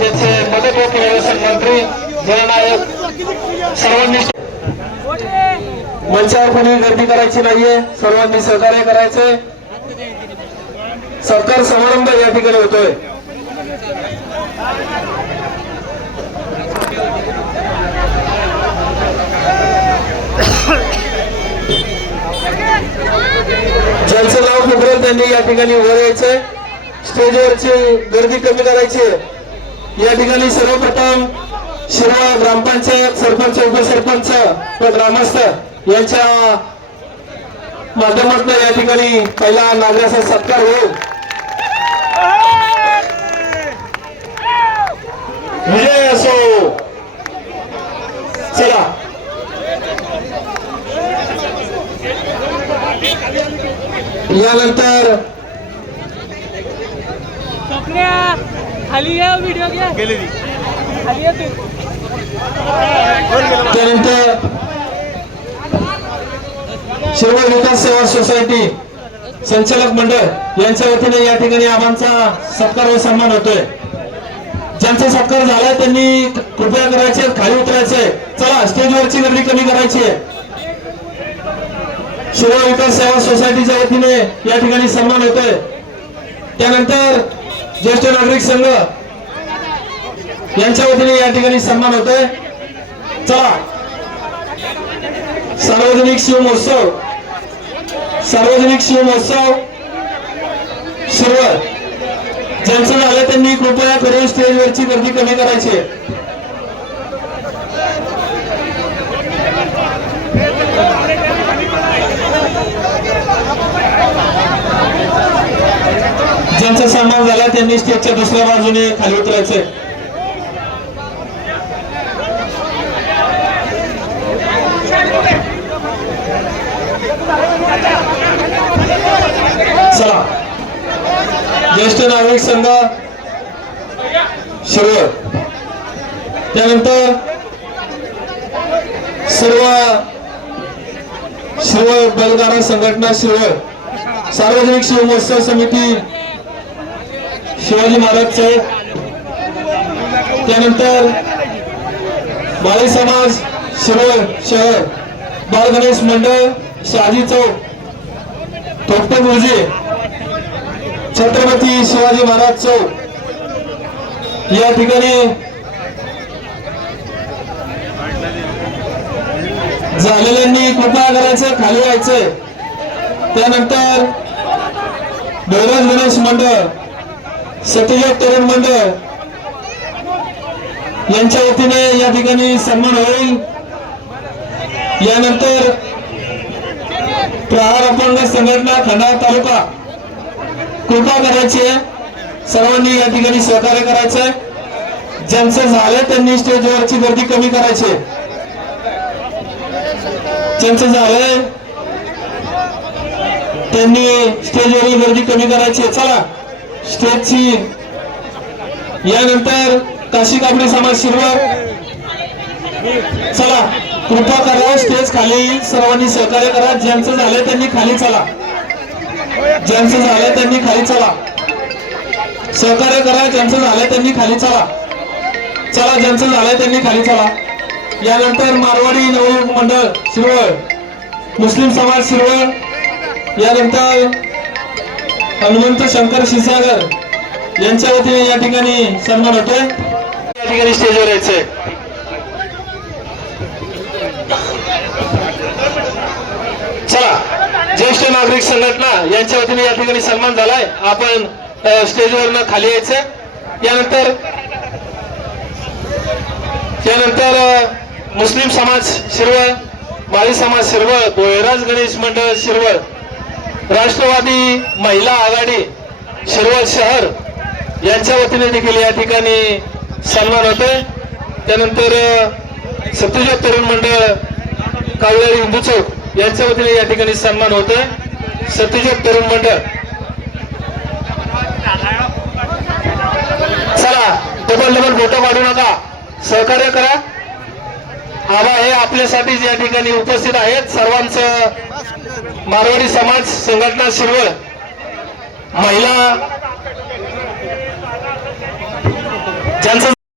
राज्याचे मदत व पुनर्वसन मंत्री जननायक सर्वांनी मंचावर कोणी गर्दी करायची नाहीये. सर्वांनी सहकार्य करायचंय सत्कार समारंभ या ठिकाणी होतोय. ज्यांचं नाव फुकरेल त्यांनी या ठिकाणी वर यायचंय. स्टेजवरची गर्दी कमी करायची आहे. या ठिकाणी सर्वप्रथम शिरवा ग्रामपंचायत सरपंच उपसरपंच व ग्रामस्थ यांच्या माध्यमातून या ठिकाणी पहिला नागरिकाचा सत्कार होईल. विजय असो. चला. यानंतर खाली या व्हिडिओ घ्या खाली या तू. त्यानंतर शिरवळ विकास सेवा सोसायटी संचालक मंडळ यांच्या वतीने या ठिकाणी आबांचा सत्कार व सन्मान होतोय. ज्यांचा सत्कार झालाय त्यांनी कृपया करायचे खाली उतरायचे. चला स्टेजवरची गर्दी कमी करायची आहे. शिरवळ विकास सेवा सोसायटीच्या वतीने या ठिकाणी सन्मान होतोय. त्यानंतर ज्येष्ठ नागरिक संघ यांच्या वतीने या ठिकाणी सन्मान होतोय. चला. सार्वजनिक शिवमहोत्सव सार्वजनिक शिवमहोत्सव सुरुवात ज्यांचं झालं त्यांनी कृपया करून स्टेजवरची गर्दी कमी करायची ज्यांचा सन्मान झाला त्यांनी स्टेजच्या दुसऱ्या बाजूने खाली उतरायचंय चला ज्येष्ठ नागरिक संघ शिरवळ त्यानंतर सर्व शिरवळ बैलगाडा संघटना शिरवळ सार्वजनिक शिवमहोत्सव समिती शिवाजी महाराज चौक. त्यानंतर बाळी समाज शिरवळ शहर. बाळ गणेश मंडळ शहाजी चौक. थोपटे गुरुजी छत्रपती शिवाजी महाराज चौक. या ठिकाणी झालेल्यांनी कृपा करायचं खाली यायचंय त्यानंतर भैरव गणेश मंडळ सत्यजोग तरुण मंडळ यांच्या वतीने या ठिकाणी सन्मान होईल. यानंतर प्रहार अपंग संघटना खंडाळा तालुका कृपा करायची आहे. सर्वांनी या ठिकाणी सहकार्य करायचंय ज्यांचं झालं त्यांनी स्टेजवरची गर्दी कमी करायची ज्यांचं झालंय त्यांनी स्टेजवरील गर्दी कमी करायची आहे. चला स्टेजची यानंतर काशी कापडी समाज शिरवळ चला कृपा करा स्टेज खाली सर्वांनी सहकार्य करा. ज्यांचं झालंय त्यांनी खाली चला. ज्यांचं झालंय त्यांनी खाली चला. सहकार्य करा ज्यांचं झालंय त्यांनी खाली चला. चला ज्यांचं झालंय त्यांनी खाली चला. यानंतर मारवाडी नवयुग मंडळ शिरवळ मुस्लिम समाज शिरवळ यानंतर हनुमंत शंकर क्षीरसागर यांच्या वतीने या ठिकाणी सन्मान होतोय. या ठिकाणी स्टेजवर यायचंय चला ज्येष्ठ नागरिक संघटना यांच्या वतीने या ठिकाणी सन्मान झालाय. आपण स्टेजवरनं खाली यायचं. यानंतर यानंतर मुस्लिम समाज शिरवळ माळी समाज शिरवळ भोयराज गणेश मंडळ शिरवळ राष्ट्रवादी महिला आघाडी शिरवळ शहर यांच्या वतीने देखील या ठिकाणी सन्मान होतोय. त्यानंतर सत्यजोत तरुण मंडळ कावळी हिंदू चौक यांच्या वतीने या ठिकाणी सन्मान होतोय. सत्यजोत तरुण मंडळ. चला डबल डबल फोटो काढू नका. सहकार्य करा. आबा हे आपल्यासाठी या ठिकाणी उपस्थित आहेत सर्वांचं मारवाडी समाज संघटना शिरवळ. महिला ज्यांचं